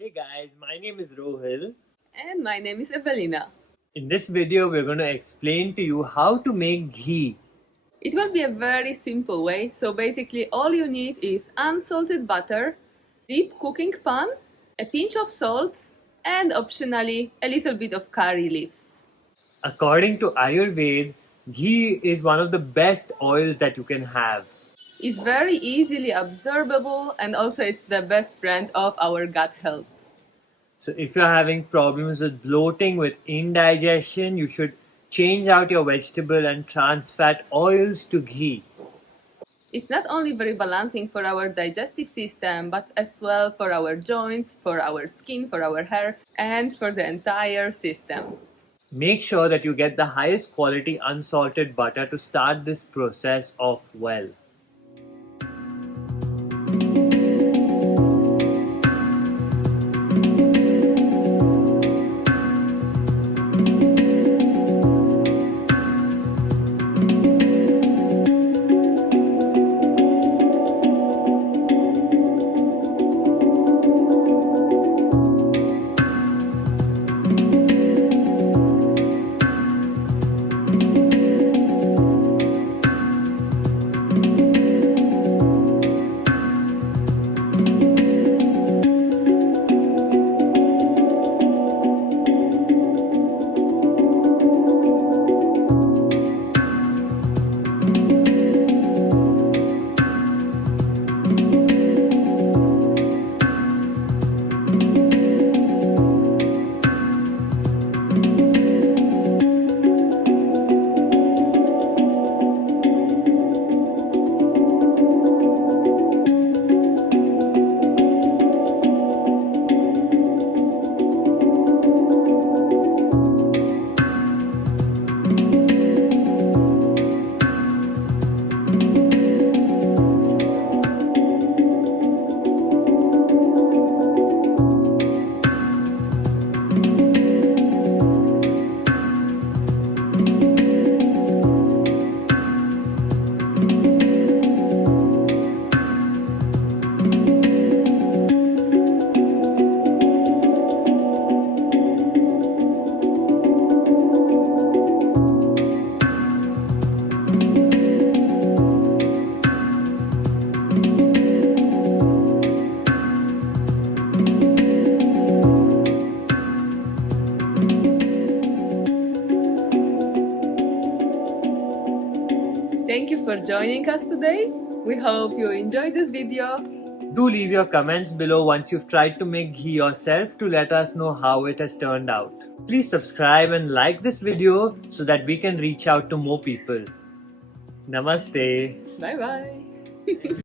Hey guys, my name is Rohil. And my name is Evelina. In this video, we're going to explain to you how to make ghee. It will be a very simple way. So basically all you need is unsalted butter, deep cooking pan, a pinch of salt, and optionally a little bit of curry leaves. According to Ayurveda, ghee is one of the best oils that you can have. It's very easily absorbable and also it's the best friend of our gut health. So if you're having problems with bloating, with indigestion, you should change out your vegetable and trans fat oils to ghee. It's not only very balancing for our digestive system, but as well for our joints, for our skin, for our hair, and for the entire system. Make sure that you get the highest quality unsalted butter to start this process off well. Thank you for joining us today. We hope you enjoyed this video. Do leave your comments below once you've tried to make ghee yourself to let us know how it has turned out. Please subscribe and like this video so that we can reach out to more people. Namaste. Bye bye.